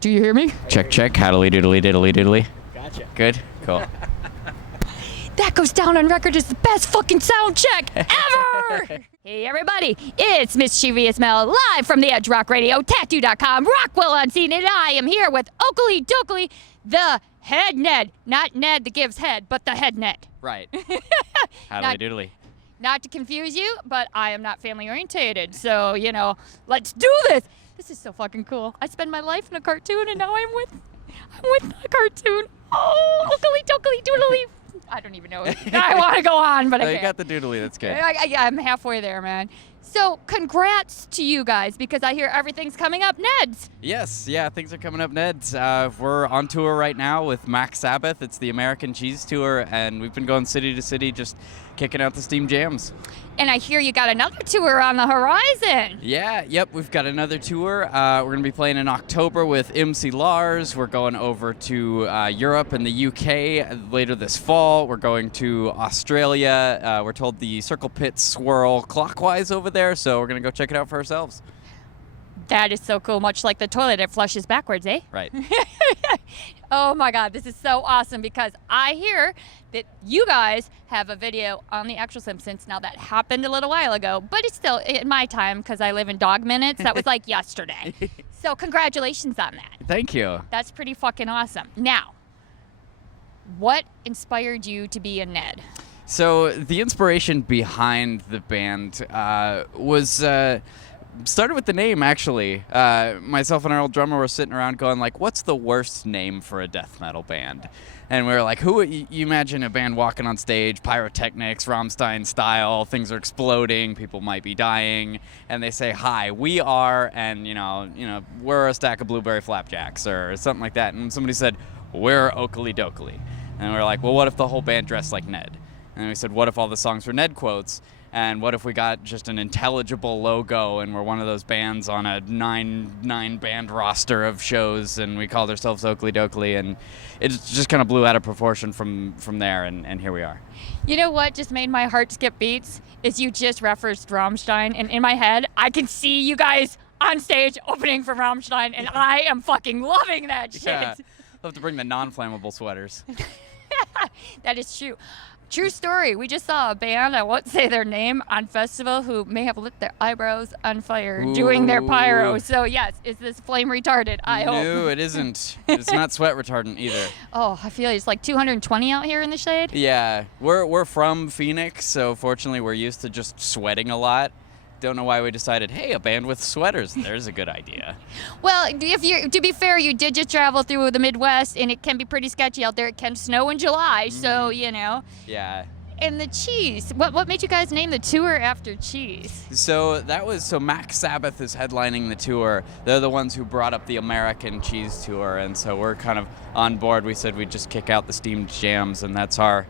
Do you hear me? Check, check. Howdly doodly diddly doodly. Gotcha. Good? Cool. That goes down on record as the best fucking sound check ever! Hey everybody, it's Mischievous Mel live from the Edge Rock Radio, Tattoo.com, Rockwell on scene, and I am here with Okilly Dokilly, the head Ned. Not Ned that gives head, but the head Ned. Right. Howdly doodly. Not to confuse you, but I am not family orientated, so, you know, let's do this! This is so fucking cool. I spend my life in a cartoon, and now I'm with a cartoon. Oh, Okilly Dokilly doodly. I don't even know. I want to go on, but I can't. You got the doodly. That's good. I'm halfway there, man. So congrats to you guys, because I hear everything's coming up. Neds. Yes, yeah, things are coming up, Neds. We're on tour right now with Mac Sabbath. It's the American Cheese Tour, and we've been going city to city just kicking out the steam jams. And I hear you got another tour on the horizon. Yeah, yep, we've got another tour. We're going to be playing in October with MC Lars. We're going over to Europe and the UK later this fall. We're going to Australia. We're told the circle pits swirl clockwise over there, so we're going to go check it out for ourselves. That is so cool, much like the toilet, it flushes backwards, eh? Right. Oh my God, this is so awesome, because I hear that you guys have a video on the actual Simpsons. Now that happened a little while ago, but it's still in my time, because I live in dog minutes. That was like yesterday. So congratulations on that. Thank you. That's pretty fucking awesome. Now, what inspired you to be a Ned? So the inspiration behind the band was started with the name, actually. Myself and our old drummer were sitting around going, like, what's the worst name for a death metal band? And we were like, you imagine a band walking on stage, pyrotechnics, Rammstein style, things are exploding, people might be dying, and they say, hi, we are, and, you know, we're a stack of blueberry flapjacks, or something like that. And somebody said, we're Okilly Dokilly. And we were like, well, what if the whole band dressed like Ned? And we said, what if all the songs were Ned quotes? And what if we got just an intelligible logo and we're one of those bands on a nine band roster of shows, and we called ourselves Okilly Dokilly, and it just kind of blew out of proportion from there, and here we are. You know what just made my heart skip beats? Is you just referenced Rammstein, and in my head, I can see you guys on stage opening for Rammstein, and I am fucking loving that shit. Yeah. I'll have to bring the non-flammable sweaters. That is true. True story. We just saw a band, I won't say their name, on festival who may have lit their eyebrows on fire doing their pyro. So yes, is this flame retarded? I hope. No, it isn't. It's not sweat retardant either. Oh, I feel it's like 220 out here in the shade. Yeah, we're from Phoenix, so fortunately we're used to just sweating a lot. Don't know why we decided, hey, a band with sweaters, there's a good idea. Well, to be fair, you did just travel through the Midwest, and it can be pretty sketchy out there. It can snow in July, so, you know. Yeah. And the cheese, what made you guys name the tour after cheese? So Mac Sabbath is headlining the tour. They're the ones who brought up the American Cheese Tour, and so we're kind of on board. We said we'd just kick out the steamed jams, and that's our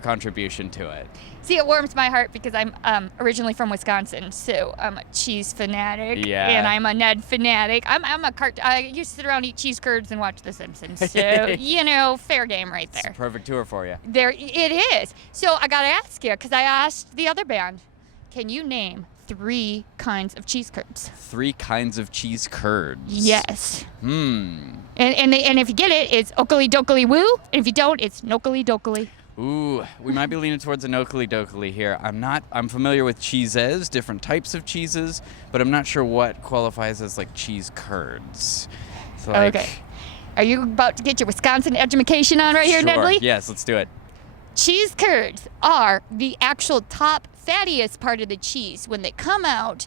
contribution to it. See, it warms my heart because I'm originally from Wisconsin, so I'm a cheese fanatic, and I'm a Ned fanatic. I used to sit around, eat cheese curds, and watch The Simpsons. So, you know, fair game right there. It's a perfect tour for you. There it is. So I got to ask you, because I asked the other band, can you name 3 kinds of cheese curds? 3 kinds of cheese curds? Yes. And if you get it, it's Okilly Dokilly Woo, and if you don't, it's Nokilly Dokilly. Ooh, we might be leaning towards an Okilly Dokilly here. I'm familiar with cheeses, different types of cheeses, but I'm not sure what qualifies as like cheese curds. So, okay. Are you about to get your Wisconsin education on right here, sure. Nedley? Yes, let's do it. Cheese curds are the actual top fattiest part of the cheese. When they come out,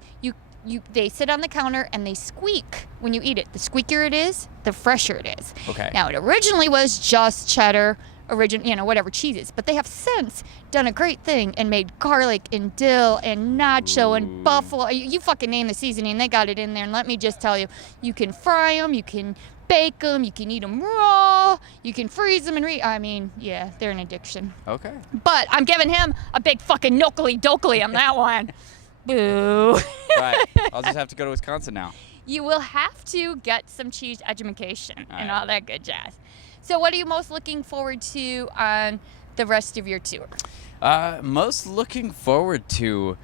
they sit on the counter and they squeak when you eat it. The squeakier it is, the fresher it is. Okay. Now, it originally was just cheddar, whatever cheeses, but they have since done a great thing and made garlic and dill and nacho and buffalo. You fucking name the seasoning, they got it in there. And let me just tell you, you can fry them, you can bake them, you can eat them raw, you can freeze them and yeah, they're an addiction. Okay. But I'm giving him a big fucking Okilly Dokilly on that one. Boo. Right. I'll just have to go to Wisconsin now. You will have to get some cheese education all and right. all that good jazz. So what are you most looking forward to on the rest of your tour? Most looking forward to,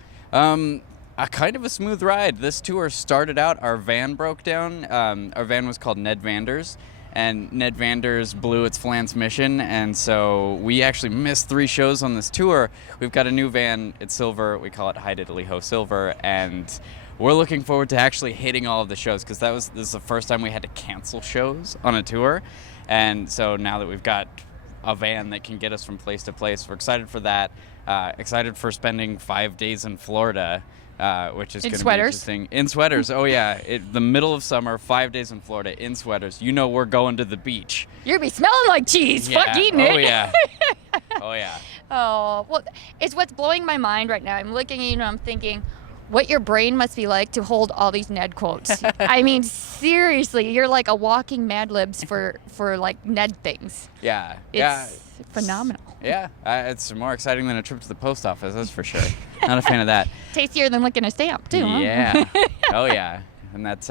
a kind of a smooth ride. This tour started out, our van broke down. Our van was called Ned Vanders, and Ned Vanders blew its flans mission, and so we actually missed 3 shows on this tour. We've got a new van. It's silver. We call it High Diddly Ho Silver, and we're looking forward to actually hitting all of the shows, because this is the first time we had to cancel shows on a tour. And so now that we've got a van that can get us from place to place, we're excited for that. Excited for spending 5 days in Florida, which is going to be interesting. In sweaters. Oh, yeah. The middle of summer, 5 days in Florida, in sweaters. You know we're going to the beach. You're going to be smelling like cheese. Yeah. Fuck eating it. Oh, yeah. Oh, yeah. Oh, well, it's what's blowing my mind right now. I'm looking at you and I'm thinking, what your brain must be like to hold all these Ned quotes. I mean, seriously, you're like a walking Mad Libs for like Ned things. Yeah. It's phenomenal. Yeah. It's more exciting than a trip to the post office, that's for sure. Not a fan of that. Tastier than licking a stamp, too, huh? Yeah. Oh, yeah. And that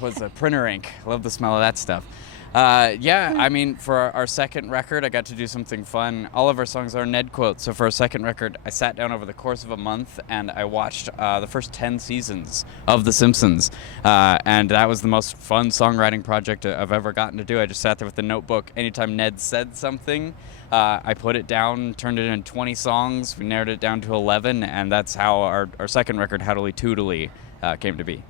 was a printer ink. Love the smell of that stuff. Yeah, I mean, for our second record, I got to do something fun. All of our songs are Ned quotes. So for our second record, I sat down over the course of a month and I watched the first 10 seasons of The Simpsons. And that was the most fun songwriting project I've ever gotten to do. I just sat there with a notebook. Anytime Ned said something, I put it down, turned it into 20 songs. We narrowed it down to 11, and that's how our second record, Howdily Toodly, came to be.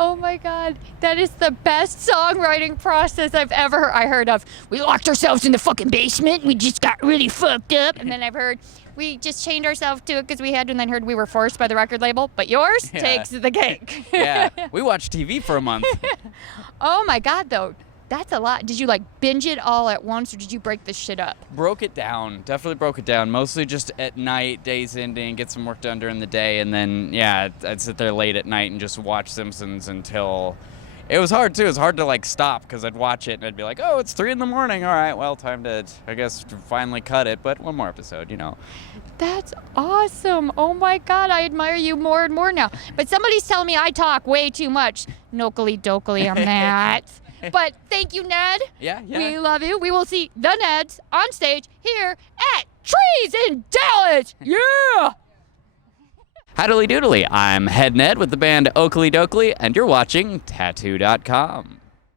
Oh my God, that is the best songwriting process I've ever heard of. We locked ourselves in the fucking basement. We just got really fucked up. And then I've heard we just chained ourselves to it because we had to, and then heard we were forced by the record label. But yours takes the cake. Yeah, we watched TV for a month. Oh my God, though. That's a lot. Did you like binge it all at once, or did you break this shit up? Broke it down. Definitely broke it down. Mostly just at night, days ending, get some work done during the day, and then, yeah, I'd sit there late at night and just watch Simpsons until... It was hard, too. It was hard to, like, stop, because I'd watch it and I'd be like, oh, it's 3 a.m. All right, well, time to, I guess, finally cut it, but one more episode, you know. That's awesome. Oh, my God. I admire you more and more now. But somebody's telling me I talk way too much. Okilly Dokilly, I'm that. But thank you, Ned. Yeah. We love you. We will see the Neds on stage here at Trees in Dallas. Yeah. Howdily Doodly. I'm Head Ned with the band Okilly Dokilly, and you're watching Tattoo.com.